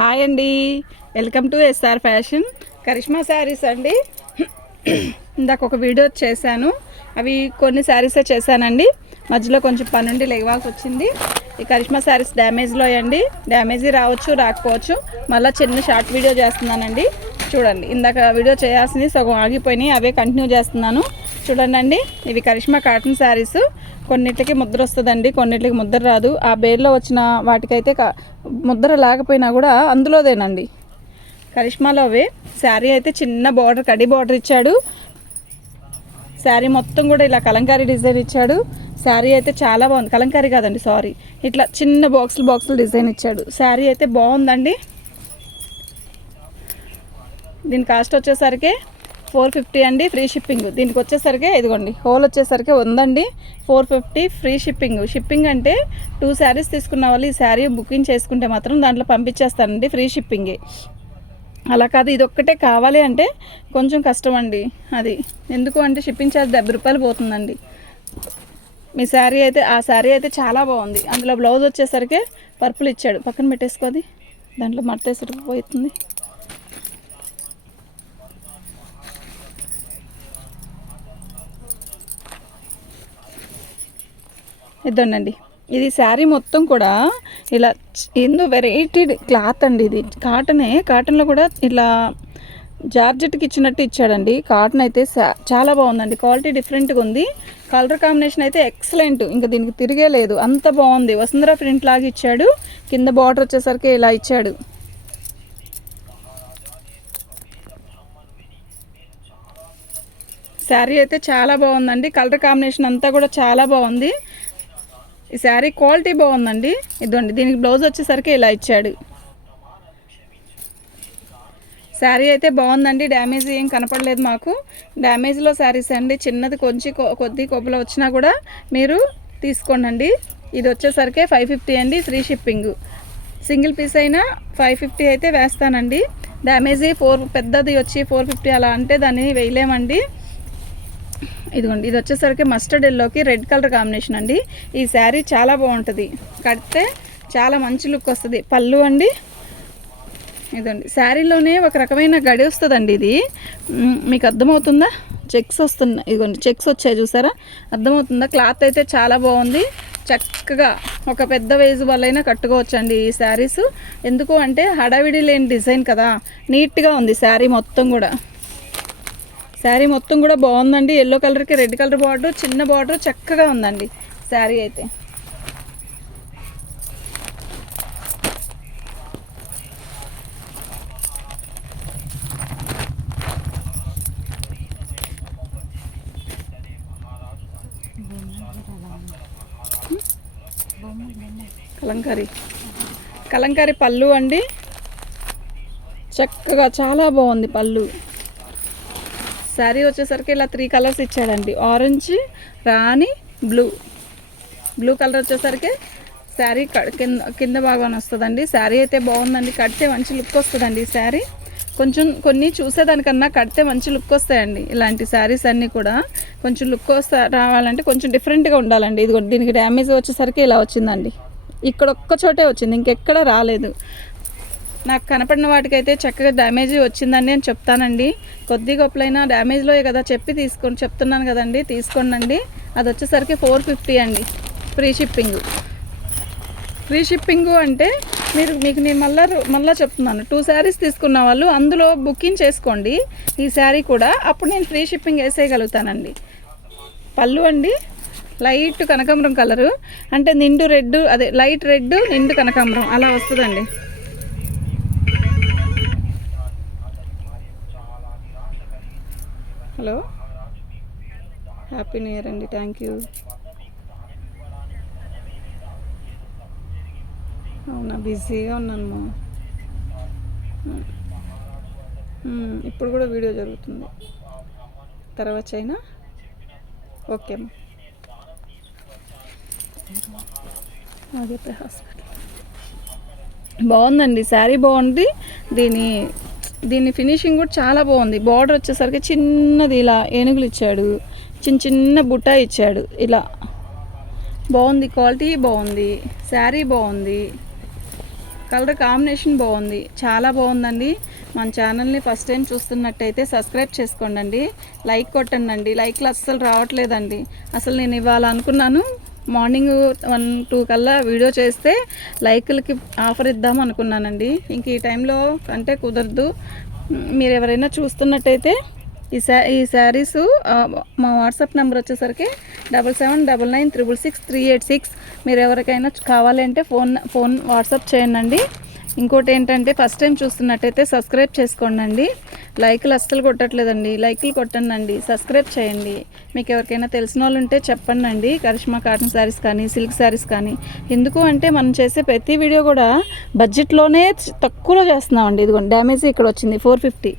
Hi అండి, welcome to SR fashion Karishma sarees అండి. ఇందాక ఒక వీడియో చేశాను, అవి కొన్ని శారీసే చేశానండి. మధ్యలో కొంచెం పనుండి లేవాల్సి వచ్చింది. ఈ కరిష్మా శారీస్ డ్యామేజ్లో అండి, డ్యామేజీ రావచ్చు రాకపోవచ్చు. మళ్ళీ చిన్న షార్ట్ వీడియో చేస్తున్నానండి, చూడండి. ఇందాక వీడియో చేయాల్సింది సగం ఆగిపోయినాయి, అవే కంటిన్యూ చేస్తున్నాను. చూడండి అండి, ఇవి కరిష్మా కాటన్ శారీస్. కొన్నిటికి ముద్ర వస్తుందండి, కొన్నిటికి ముద్ర రాదు. ఆ బేర్లో వచ్చిన వాటికైతే ముద్ర లేకపోయినా కూడా అందులోదేనండి. కరిష్మాలో అవే. శారీ అయితే చిన్న బార్డర్, కడి బార్డర్ ఇచ్చాడు. శారీ మొత్తం కూడా ఇలా కలంకారీ డిజైన్ ఇచ్చాడు. శారీ అయితే చాలా బాగుంది. కలంకారీ కాదండి, సారీ, ఇట్లా చిన్న బాక్సులు డిజైన్ ఇచ్చాడు. శారీ అయితే బాగుందండి. దీని కాస్ట్ వచ్చేసరికి 450 అండి, ఫ్రీ షిప్పింగ్. దీనికి వచ్చేసరికి ఇదిగోండి, హోల్ వచ్చేసరికి ఉందండి, 450 ఫ్రీ షిప్పింగ్. షిప్పింగ్ అంటే 2 శారీస్ తీసుకున్న వాళ్ళు ఈ శారీ బుకింగ్ చేసుకుంటే మాత్రం దాంట్లో పంపించేస్తానండి, ఫ్రీ షిప్పింగే. అలా కాదు, ఇది ఒక్కటే కావాలి అంటే కొంచెం కష్టం అండి. అది ఎందుకు అంటే షిప్పింగ్ ఛార్జ్ 70 రూపాయలు పోతుందండి. మీ శారీ అయితే, ఆ శారీ అయితే చాలా బాగుంది. అందులో బ్లౌజ్ వచ్చేసరికి పర్పుల్ ఇచ్చాడు. పక్కన పెట్టేసుకోది, దాంట్లో మట్టేసరికి పోతుంది. ఇద్దండి, ఇది శారీ మొత్తం కూడా ఇలా ఎన్నో వెరైటీ క్లాత్ అండి. ఇది కాటన్లో కూడా ఇలా జార్జెట్కి ఇచ్చినట్టు ఇచ్చాడండి. కాటన్ అయితే చాలా బాగుందండి, క్వాలిటీ డిఫరెంట్గా ఉంది. కలర్ కాంబినేషన్ అయితే ఎక్సలెంట్, ఇంకా దీనికి తిరిగే లేదు, అంత బాగుంది. వసుంధర ప్రింట్ లాగా ఇచ్చాడు. కింద బార్డర్ వచ్చేసరికి ఇలా ఇచ్చాడు. శారీ అయితే చాలా బాగుందండి, కలర్ కాంబినేషన్ అంతా కూడా చాలా బాగుంది. ఈ శారీ క్వాలిటీ బాగుందండి. ఇదండి, దీనికి బ్లౌజ్ వచ్చేసరికి ఇలా ఇచ్చాడు. శారీ అయితే బాగుందండి, డ్యామేజ్ ఏం కనపడలేదు మాకు. డ్యామేజ్లో శారీస్ అండి, చిన్నది కొద్ది కొబ్బలో వచ్చినా కూడా మీరు తీసుకోండి. ఇది వచ్చేసరికి 550 అండి, ఫ్రీ షిప్పింగ్. సింగిల్ పీస్ అయినా 550 అయితే వేస్తానండి. డ్యామేజీ పెద్దది వచ్చి 450 అలా అంటే దాన్ని వేయలేమండి. ఇదిగోండి, ఇది వచ్చేసరికి మస్టర్డ్ ఎల్లోకి రెడ్ కలర్ కాంబినేషన్ అండి. ఈ శారీ చాలా బాగుంటుంది, కడితే చాలా మంచి లుక్ వస్తుంది. పళ్ళు అండి, ఇదండి. శారీలోనే ఒక రకమైన గడి వస్తుందండి. ఇది మీకు అర్థమవుతుందా? చెక్స్ వస్తున్నాయి, ఇదిగోండి, చెక్స్ వచ్చాయి చూసారా, అర్థమవుతుందా? క్లాత్ అయితే చాలా బాగుంది. చక్కగా ఒక పెద్ద వేజ్ వాళ్ళైనా కట్టుకోవచ్చండి ఈ శారీస్. ఎందుకు అంటే హడావిడి లేని డిజైన్ కదా, నీట్గా ఉంది శారీ మొత్తం కూడా. శారీ మొత్తం కూడా బాగుందండి. ఎల్లో కలర్కి రెడ్ కలర్ బార్డర్, చిన్న బార్డర్, చక్కగా ఉందండి శారీ అయితే. కలంకారీ పళ్ళు అండి, చక్కగా చాలా బాగుంది పళ్ళు. శారీ వచ్చేసరికి ఇలా 3 కలర్స్ ఇచ్చాడండి, ఆరెంజ్, రాణి, బ్లూ కలర్ వచ్చేసరికి శారీ కింద భాగాన్ని వస్తుందండి. శారీ అయితే బాగుందండి, కడితే మంచి లుక్ వస్తుందండి. ఈ శారీ కొన్ని చూసేదానికన్నా కడితే మంచి లుక్ వస్తాయండి. ఇలాంటి శారీస్ అన్నీ కూడా కొంచెం లుక్ రావాలంటే కొంచెం డిఫరెంట్గా ఉండాలండి. ఇది దీనికి డ్యామేజ్ వచ్చేసరికి ఇలా వచ్చిందండి, ఇక్కడ ఒక్క చోటే వచ్చింది, ఇంకెక్కడ రాలేదు. నాకు కనపడిన వాటికైతే చక్కగా డ్యామేజ్ వచ్చిందండి అని చెప్తానండి. కొద్ది గొప్పలైనా డ్యామేజ్లో కదా చెప్తున్నాను కదండి, తీసుకోండి. అది వచ్చేసరికి 450 అండి, ఫ్రీ షిప్పింగ్. ఫ్రీ షిప్పింగు అంటే మీకు నేను మళ్ళీ చెప్తున్నాను, 2 శారీస్ తీసుకున్న వాళ్ళు అందులో బుకింగ్ చేసుకోండి ఈ శారీ కూడా, అప్పుడు నేను ఫ్రీ షిప్పింగ్ వేసేయగలుగుతానండి. పళ్ళు అండి, లైట్ కనకాంబరం కలరు, అంటే నిండు రెడ్, అదే లైట్ రెడ్ నిండు కనకాంబరం అలా వస్తుందండి. హలో, హ్యాపీ న్యూ ఇయర్ అండి, థ్యాంక్ యూ. అవునా, బిజీగా ఉన్నాను. ఇప్పుడు కూడా వీడియో జరుగుతుంది, తర్వాత చైనా. ఓకే అమ్మా, అదే హాస్పిటల్. బాగుందండి శారీ, బాగుంది. దీని ఫినిషింగ్ కూడా చాలా బాగుంది. బార్డర్ వచ్చేసరికి చిన్నది ఇలా ఏనుగులు ఇచ్చాడు, చిన్న బుట్ట ఇచ్చాడు. ఇలా బాగుంది, క్వాలిటీ బాగుంది, శారీ బాగుంది. కలర్ కాంబినేషన్ బాగుంది, చాలా బాగుందండి. మన ఛానల్ని ఫస్ట్ టైం చూస్తున్నట్టయితే సబ్స్క్రైబ్ చేసుకోండి, లైక్ కొట్టండి. లైక్లు అస్సలు రావట్లేదండి. అసలు నేను ఇవాళ అనుకున్నాను మార్నింగ్ 1-2 కల్లా వీడియో చేస్తే లైకులకి ఆఫర్ ఇద్దాం అనుకున్నానండి. ఇంక ఈ టైంలో అంటే కుదరదు. మీరు ఎవరైనా చూస్తున్నట్టయితే ఈ శారీస్ మా వాట్సాప్ నెంబర్ వచ్చేసరికి 7799966386. మీరు ఎవరికైనా కావాలంటే ఫోన్ వాట్సాప్ చేయండి. ఇంకోటి ఏంటంటే ఫస్ట్ టైం చూస్తున్నట్టయితే సబ్స్క్రైబ్ చేసుకోండి. లైకులు అస్సలు కొట్టట్లేదండి, లైకులు కొట్టండి, సబ్స్క్రైబ్ చేయండి. మీకు ఎవరికైనా తెలిసిన వాళ్ళు ఉంటే చెప్పండి. కరిష్మా కాటన్ శారీస్ కానీ సిల్క్ శారీస్ కానీ. ఎందుకు అంటే మనం చేసే ప్రతి వీడియో కూడా బడ్జెట్లోనే తక్కువలో చేస్తున్నామండి. ఇదిగోండి డ్యామేజ్ ఇక్కడ వచ్చింది 450.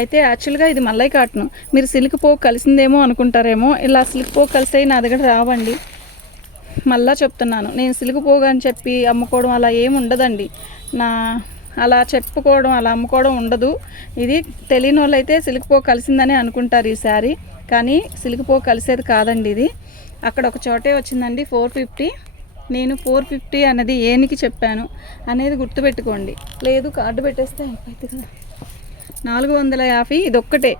అయితే యాక్చువల్గా ఇది మల్లై కాటన్. మీరు సిల్క్ పోగు కలిసిందేమో అనుకుంటారేమో. ఇలా సిల్క్ పోగు కలిసి నా దగ్గర రావండి. మళ్ళా చెప్తున్నాను, నేను సిల్క్ పోగు అని చెప్పి అమ్ముకోవడం అలా ఏమి ఉండదండి. అలా చెప్పుకోవడం అలా అమ్ముకోవడం ఉండదు. ఇది తెలియని వాళ్ళు అయితే సిల్క్ పోగు కలిసిందని అనుకుంటారు ఈ శారీ, కానీ సిల్క్ పోగు కలిసేది కాదండి. ఇది అక్కడ ఒక చోటే వచ్చిందండి 450. నేను 450 అనేది ఏనికి చెప్పాను అనేది గుర్తుపెట్టుకోండి. లేదు కార్డు పెట్టేస్తే అయిపోతుంది కదా. 450 ఇది ఒక్కటే.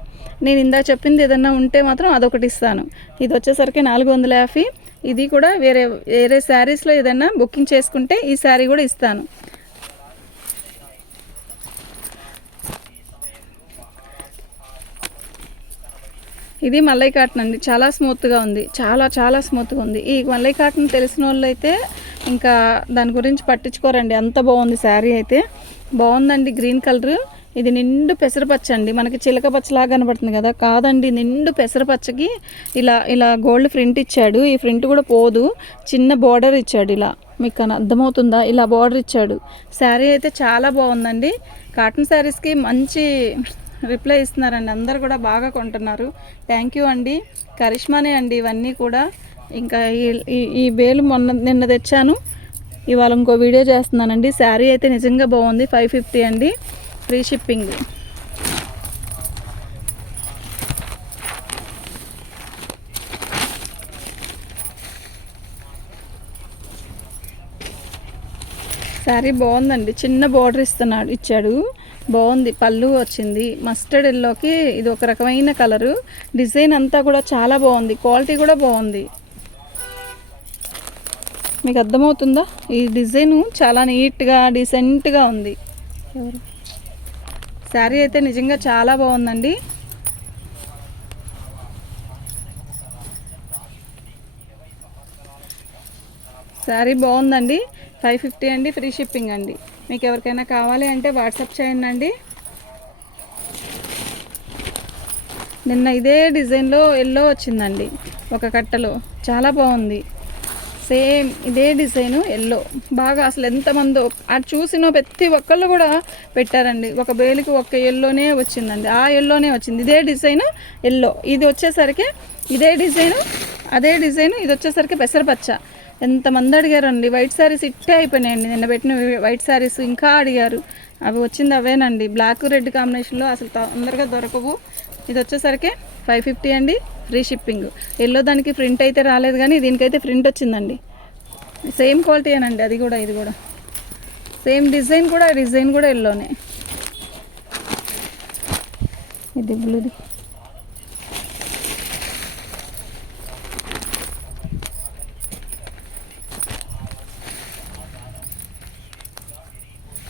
నేను ఇందా చెప్పింది ఏదన్నా ఉంటే మాత్రం అదొకటి ఇస్తాను. ఇది వచ్చేసరికి 450. ఇది కూడా వేరే శారీస్లో ఏదైనా బుకింగ్ చేసుకుంటే ఈ శారీ కూడా ఇస్తాను. ఇది మల్లై కాటన్ అండి, చాలా స్మూత్గా ఉంది, చాలా స్మూత్గా ఉంది. ఈ మల్లై కాటన్ తెలిసిన వాళ్ళు అయితే ఇంకా దాని గురించి పట్టించుకోరండి, అంత బాగుంది శారీ అయితే. బాగుందండి, గ్రీన్ కలర్. ఇది నిండు పెసరపచ్చ అండి, మనకి చిలక పచ్చలాగా కనబడుతుంది కదా, కాదండి నిండు పెసరపచ్చకి ఇలా గోల్డ్ ప్రింట్ ఇచ్చాడు. ఈ ప్రింట్ కూడా పోదు, చిన్న బార్డర్ ఇచ్చాడు. ఇలా మీకు అర్థమవుతుందా, ఇలా బార్డర్ ఇచ్చాడు. శారీ అయితే చాలా బాగుందండి. కాటన్ శారీస్కి మంచి రిప్లై ఇస్తున్నారండి, అందరు కూడా బాగా కొంటున్నారు. థ్యాంక్ యూ అండి. కరిష్మానే అండి ఇవన్నీ కూడా. ఇంకా ఈ బేలు నిన్న తెచ్చాను, ఇవాళ ఇంకో వీడియో చేస్తున్నానండి. శారీ అయితే నిజంగా బాగుంది. 550 అండి, ఫ్రీ షిప్పింగ్. శారీ బాగుందండి, చిన్న బార్డర్ ఇచ్చాడు, బాగుంది. పళ్ళు వచ్చింది మస్టర్డ్ ఎల్లోకి. ఇది ఒక రకమైన కలరు. డిజైన్ అంతా కూడా చాలా బాగుంది, క్వాలిటీ కూడా బాగుంది. మీకు అర్థమవుతుందా, ఈ డిజైను చాలా నీట్గా డీసెంట్గా ఉంది. శారీ అయితే నిజంగా చాలా బాగుందండి. శారీ బాగుందండి. 550 అండి, ఫ్రీ షిప్పింగ్ అండి. మీకు ఎవరికైనా కావాలి అంటే వాట్సాప్ చేయండి. నిన్న ఇదే డిజైన్లో ఎల్లో వచ్చిందండి ఒక కట్టలో, చాలా బాగుంది. సేమ్ ఇదే డిజైను ఎల్లో, బాగా అసలు ఎంతమందో అది చూసిన ప్రతి ఒక్కళ్ళు కూడా పెట్టారండి. ఒక బేలికి ఒక ఎల్లోనే వచ్చిందండి, ఆ ఎల్లోనే వచ్చింది. ఇదే డిజైను ఎల్లో, ఇది వచ్చేసరికి ఇదే డిజైను, అదే డిజైను, ఇది వచ్చేసరికి పెసరపచ్చ. ఎంతమంది అడిగారండి. వైట్ శారీస్ ఇట్టే అయిపోయినాయండి, నిన్న పెట్టిన వైట్ శారీస్ ఇంకా అడిగారు. అవి వచ్చింది అవేనండి, బ్లాక్ రెడ్ కాంబినేషన్లో అసలు తొందరగా దొరకవు. ఇది వచ్చేసరికి 550 అండి, ఫ్రీ షిప్పింగ్. ఎల్లో దానికి ప్రింట్ అయితే రాలేదు, కానీ దీనికైతే ప్రింట్ వచ్చిందండి. సేమ్ క్వాలిటీ అనండి, అది కూడా ఇది కూడా సేమ్ డిజైన్ కూడా ఎల్లోనే. ఇది బ్లూది.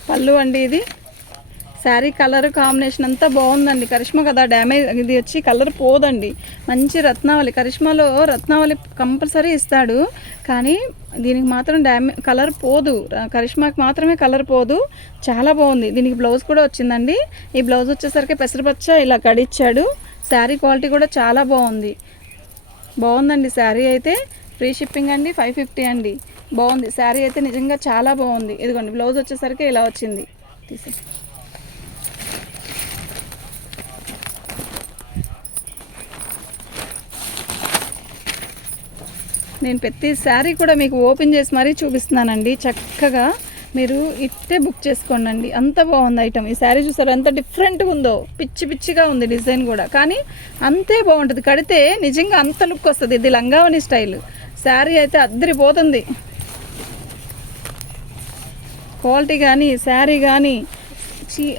పళ్ళు అండి, ఇది శారీ కలర్ కాంబినేషన్ అంతా బాగుందండి. కరిష్మా కదా, డ్యామేజ్ ఇది వచ్చి కలర్ పోదండి. మంచి రత్నావళి, కరిష్మాలో రత్నావళి కంపల్సరీ ఇస్తాడు, కానీ దీనికి మాత్రం కలర్ పోదు. కరిష్మాకి మాత్రమే కలర్ పోదు, చాలా బాగుంది. దీనికి బ్లౌజ్ కూడా వచ్చిందండి. ఈ బ్లౌజ్ వచ్చేసరికి పెసరపచ్చ ఇలా కడిచ్చాడు. శారీ క్వాలిటీ కూడా చాలా బాగుందండి. శారీ అయితే ఫ్రీ షిప్పింగ్ అండి, 550 అండి. బాగుంది శారీ అయితే నిజంగా చాలా బాగుంది. ఇదిగోండి బ్లౌజ్ వచ్చేసరికి ఇలా వచ్చింది. తీసే నేను ప్రతి శారీ కూడా మీకు ఓపెన్ చేసి మరీ చూపిస్తున్నానండి. చక్కగా మీరు ఇట్టే బుక్ చేసుకోండి, అంత బాగుంది ఐటమ్. ఈ శారీ చూసారు ఎంత డిఫరెంట్గా ఉందో, పిచ్చిగా ఉంది డిజైన్ కూడా, కానీ అంతే బాగుంటుంది. కడితే నిజంగా అంత లుక్ వస్తుంది. ఇది లంగావని స్టైల్ శారీ అయితే అద్దరిపోతుంది. క్వాలిటీ కానీ శారీ కానీ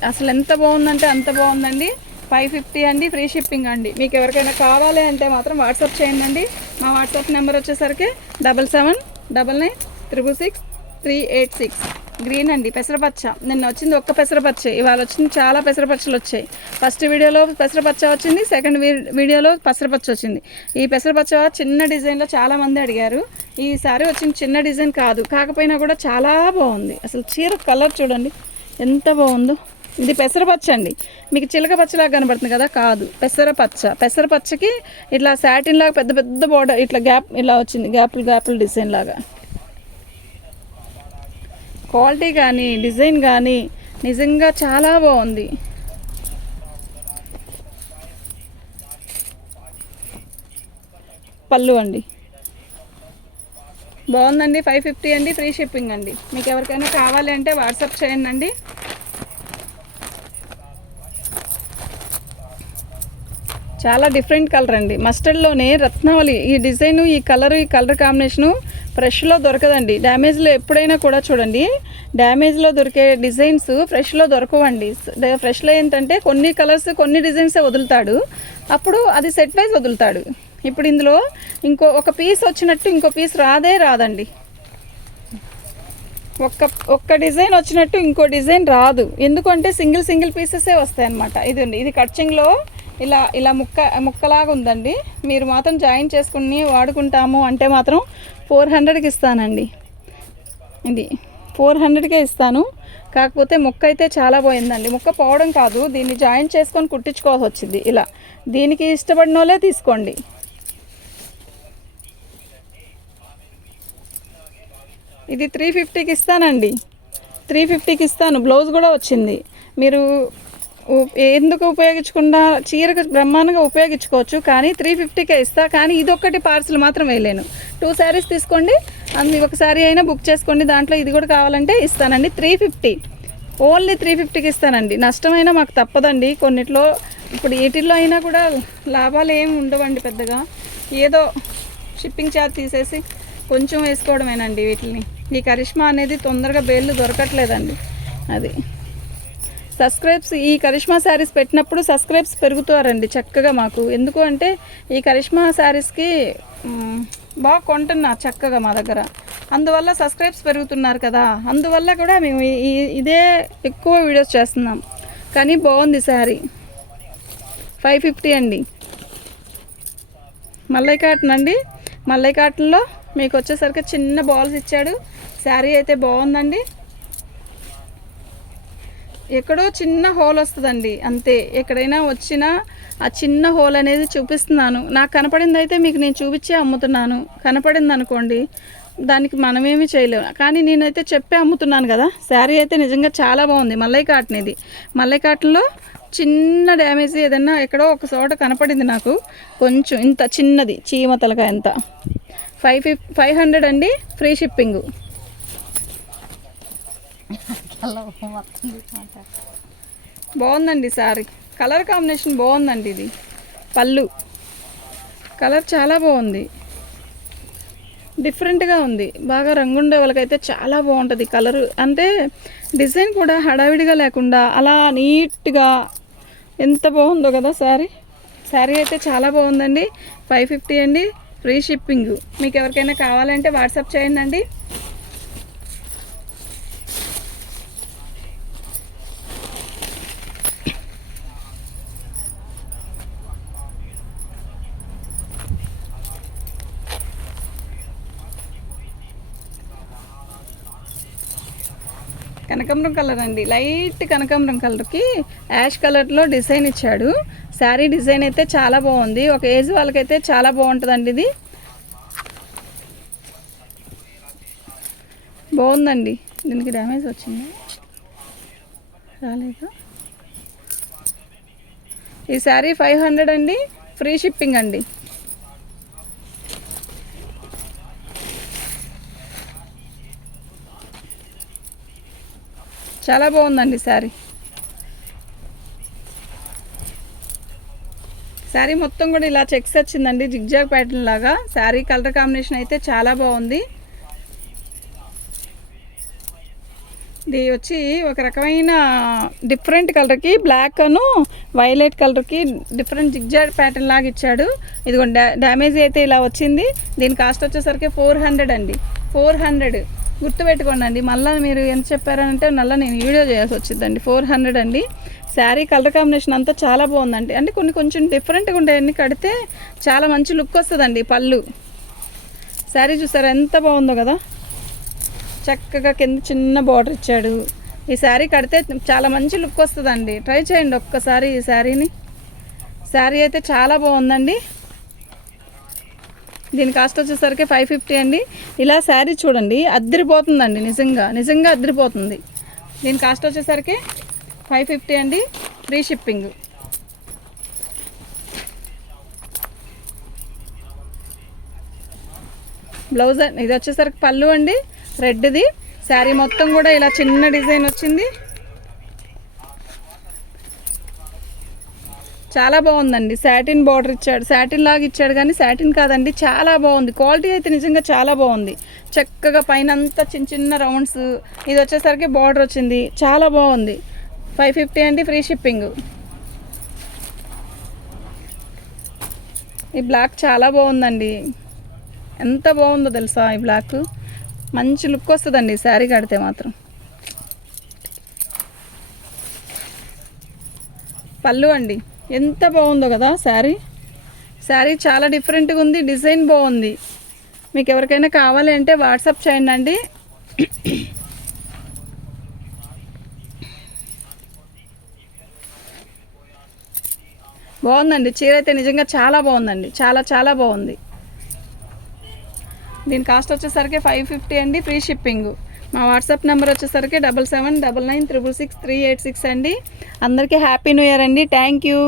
అసలు ఎంత బాగుందంటే అంత బాగుందండి. 550 అండి, ఫ్రీ షిప్పింగ్ అండి. మీకు ఎవరికైనా కావాలి అంటే మాత్రం వాట్సాప్ చేయండి. మా వాట్సాప్ నెంబర్ వచ్చేసరికి 7799666386. గ్రీన్ అండి, పెసరపచ్చ. నిన్న వచ్చింది ఒక్క పెసరపచ్చ, ఇవాళ వచ్చింది చాలా పెసరపచ్చలు వచ్చాయి. ఫస్ట్ వీడియోలో పెసరపచ్చ వచ్చింది, సెకండ్ వీడియోలో పెసరపచ్చ వచ్చింది. ఈ పెసరపచ్చ చిన్న డిజైన్లో చాలామంది అడిగారు. ఈసారి వచ్చింది చిన్న డిజైన్ కాదు, కాకపోయినా కూడా చాలా బాగుంది. అసలు చీర కలర్ చూడండి ఎంత బాగుందో. ఇది పెసరపచ్చ అండి. మీకు చిలక పచ్చలాగా కనబడుతుంది కదా, కాదు పెసరపచ్చ. పెసరపచ్చకి ఇట్లా సాటిన్ లాగా పెద్ద పెద్ద బోర్డర్, ఇట్లా గ్యాప్ ఇలా వచ్చింది, గ్యాపులు డిజైన్ లాగా. క్వాలిటీ కానీ డిజైన్ కానీ నిజంగా చాలా బాగుంది. పళ్ళు అండి బాగుందండి. 550 అండి, ఫ్రీ షిప్పింగ్ అండి. మీకు ఎవరికైనా కావాలి అంటే వాట్సాప్ చేయండి. చాలా డిఫరెంట్ కలర్ అండి. మస్టర్డ్లోనే రత్నావళి. ఈ డిజైను, ఈ కలర్ కాంబినేషను ఫ్రెష్లో దొరకదండి. డ్యామేజ్లో ఎప్పుడైనా కూడా చూడండి, డ్యామేజ్లో దొరికే డిజైన్స్ ఫ్రెష్లో దొరకవండి. ఫ్రెష్లో ఏంటంటే కొన్ని కలర్స్ కొన్ని డిజైన్సే వదులుతాడు, అప్పుడు అది సెట్ వైజ్ వదులుతాడు. ఇప్పుడు ఇందులో ఒక పీస్ వచ్చినట్టు ఇంకో పీస్ రాదండి. ఒక్క డిజైన్ వచ్చినట్టు ఇంకో డిజైన్ రాదు. ఎందుకంటే సింగిల్ పీసెసే వస్తాయి అన్నమాట. ఇది కట్చింగ్లో ఇలా ముక్కలాగా ఉందండి. మీరు మాత్రం జాయిన్ చేసుకుని వాడుకుంటాము అంటే మాత్రం 400కి ఇస్తానండి. ఇది 400కే ఇస్తాను. కాకపోతే ముక్క అయితే చాలా పోయిందండి. ముక్క పోవడం కాదు, దీన్ని జాయిన్ చేసుకొని కుట్టించుకోవాల్సి వచ్చింది. ఇలా దీనికి ఇష్టపడిన వాళ్ళే తీసుకోండి. ఇది 350కి ఇస్తానండి. 350కి ఇస్తాను. బ్లౌజ్ కూడా వచ్చింది. మీరు ఎందుకు ఉపయోగించకుండా చీరకు బ్రహ్మాండంగా ఉపయోగించుకోవచ్చు, కానీ 350కే ఇస్తా. కానీ ఇదొక్కటి పార్సల్ మాత్రం వేయలేను. 2 శారీస్ తీసుకోండి, ఒక శారీ అయినా బుక్ చేసుకోండి. దాంట్లో ఇది కూడా కావాలంటే ఇస్తానండి. 350, ఓన్లీ 350కి ఇస్తానండి. నష్టమైనా మాకు తప్పదండి. కొన్నిట్లో ఇప్పుడు వీటిల్లో అయినా కూడా లాభాలు ఏమి ఉండవండి పెద్దగా. ఏదో షిప్పింగ్ ఛార్జ్ తీసేసి కొంచెం వేసుకోవడమేనండి వీటిని. ఈ కరిష్మా అనేది తొందరగా బేళ్ళు దొరకట్లేదండి. అది ఈ కరిష్మా శారీస్ పెట్టినప్పుడు సబ్స్క్రైబ్స్ పెరుగుతారండి చక్కగా మాకు. ఎందుకు అంటే ఈ కరిష్మా శారీస్కి బాగా కొంటున్నా చక్కగా మా దగ్గర, అందువల్ల సబ్స్క్రైబ్స్ పెరుగుతున్నారు కదా. అందువల్ల కూడా మేము ఇదే ఎక్కువ వీడియోస్ చేస్తున్నాం. కానీ బాగుంది శారీ. 550 అండి. మల్లై కాటన్ అండి. మల్లై కాటన్లో మీకు వచ్చేసరికి చిన్న బాల్స్ ఇచ్చాడు. శారీ అయితే బాగుందండి. ఎక్కడో చిన్న హోల్ వస్తుందండి అంతే. ఎక్కడైనా వచ్చినా ఆ చిన్న హోల్ అనేది చూపిస్తున్నాను. నాకు కనపడింది అయితే మీకు నేను చూపించే అమ్ముతున్నాను. కనపడింది అనుకోండి, దానికి మనమేమీ చేయలేము. కానీ నేనైతే చెప్పే అమ్ముతున్నాను కదా. శారీ అయితే నిజంగా చాలా బాగుంది. మల్లై కాటన్ ఇది. మల్లై కాటన్లో చిన్న డ్యామేజ్ ఏదైనా ఎక్కడో ఒక చోట కనపడింది నాకు, కొంచెం ఇంత చిన్నది చీమ తలకాయ ఎంత. 500 అండి, ఫ్రీ షిప్పింగు. బాగుందండి శారీ. కలర్ కాంబినేషన్ బాగుందండి. ఇది పళ్ళు కలర్ చాలా బాగుంది, డిఫరెంట్గా ఉంది. బాగా రంగుండే వాళ్ళకైతే చాలా బాగుంటుంది కలరు. అంటే డిజైన్ కూడా హడావిడిగా లేకుండా అలా నీట్గా ఎంత బాగుందో కదా శారీ. శారీ అయితే చాలా బాగుందండి. 550 అండి, ఫ్రీ షిప్పింగ్. మీకు ఎవరికైనా కావాలంటే వాట్సాప్ చేయండి. కనకాంబరం కలర్ అండి. లైట్ కనకాంబరం కలర్కి యాష్ కలర్లో డిజైన్ ఇచ్చాడు. శారీ డిజైన్ అయితే చాలా బాగుంది. ఒక ఏజ్ వాళ్ళకైతే చాలా బాగుంటుందండి. ఇది బాగుందండి. దీనికి డ్యామేజ్ వచ్చింది రాలేదు. ఈ శారీ 500 అండి, ఫ్రీ షిప్పింగ్ అండి. చాలా బాగుందండి శారీ. శారీ మొత్తం కూడా ఇలా చెక్స్ వచ్చిందండి, జిగ్జాగ్ ప్యాటర్న్ లాగా. శారీ కలర్ కాంబినేషన్ అయితే చాలా బాగుంది. ఇది వచ్చి ఒక రకమైన డిఫరెంట్ కలర్కి బ్లాక్ అను వైలెట్ కలర్కి డిఫరెంట్ జిగ్జాగ్ ప్యాటర్న్ లాగా ఇచ్చాడు. ఇది డ్యామేజ్ అయితే ఇలా వచ్చింది. దీని కాస్ట్ వచ్చేసరికి 400 అండి. 400 గుర్తుపెట్టుకోండి. మళ్ళీ మీరు ఎంత చెప్పారంటే మళ్ళీ నేను వీడియో చేయాల్సి వచ్చిందండి. 400 అండి. శారీ కలర్ కాంబినేషన్ అంతా చాలా బాగుందండి. అంటే కొంచెం డిఫరెంట్గా ఉంటాయన్నీ కడితే చాలా మంచి లుక్ వస్తుందండి. పళ్ళు శారీ చూసారా ఎంత బాగుందో కదా, చక్కగా కింద చిన్న బార్డర్ ఇచ్చాడు. ఈ శారీ కడితే చాలా మంచి లుక్ వస్తుందండి. ట్రై చేయండి ఒక్కసారి ఈ శారీని. శారీ అయితే చాలా బాగుందండి. దీని కాస్ట్ వచ్చేసరికి 550 అండి. ఇలా శారీ చూడండి అద్దరిపోతుందండి, నిజంగా అద్దరిపోతుంది. దీని కాస్ట్ వచ్చేసరికి 550 అండి, ఫ్రీ షిప్పింగ్. బ్లౌజ్ ఇది వచ్చేసరికి పళ్ళు అండి, రెడ్ది. శారీ మొత్తం కూడా ఇలా చిన్న డిజైన్ వచ్చింది. చాలా బాగుందండి. సాటిన్ బార్డర్ ఇచ్చాడు, సాటిన్ లాగా ఇచ్చాడు కానీ సాటిన్ కాదండి, చాలా బాగుంది. క్వాలిటీ అయితే నిజంగా చాలా బాగుంది. చక్కగా పైన అంతా చిన్న రౌండ్స్. ఇది వచ్చేసరికి బార్డర్ వచ్చింది, చాలా బాగుంది. 550 అండి, ఫ్రీ షిప్పింగ్. ఈ బ్లాక్ చాలా బాగుందండి, ఎంత బాగుందో తెలుసా. ఈ బ్లాక్ మంచి లుక్ వస్తుందండి శారీ కడితే మాత్రం. పళ్ళు అండి ఎంత బాగుందో కదా శారీ చాలా డిఫరెంట్గా ఉంది, డిజైన్ బాగుంది. మీకు ఎవరికైనా కావాలి అంటే వాట్సాప్ చేయండి అండి. బాగుందండి చీర అయితే నిజంగా చాలా బాగుందండి, చాలా బాగుంది. దీని కాస్ట్ వచ్చేసరికి 550 అండి, ఫ్రీ షిప్పింగ్. మా వాట్సాప్ నెంబర్ వచ్చేసరికి 7799666386 అండి. అందరికీ హ్యాపీ న్యూ ఇయర్ అండి. Thank you.